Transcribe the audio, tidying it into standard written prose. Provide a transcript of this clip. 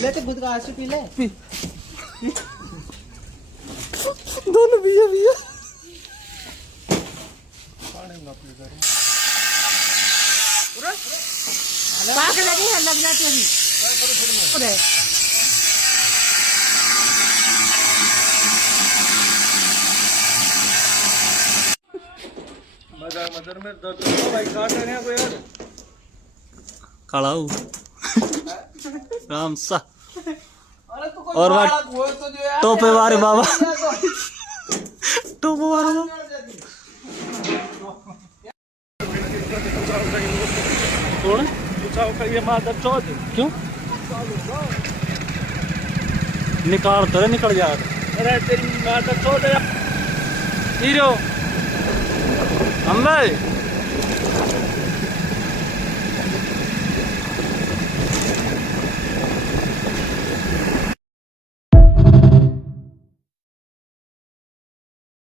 ले तो खुद का आंसू पी ले। दोनों पिया पिया। पाक लगी है, लग जाती है अभी। मदर में दर्द हो भाई, काट रहे हैं कोई यार। खड़ाऊ राम सा और टोपे वारे बाबा, टोपे वारे बाबा। कौन ये मादर चौथ क्यों निकाल तो निकल जा। अरे तेरी मादर चौथ है। हीरो हम भाई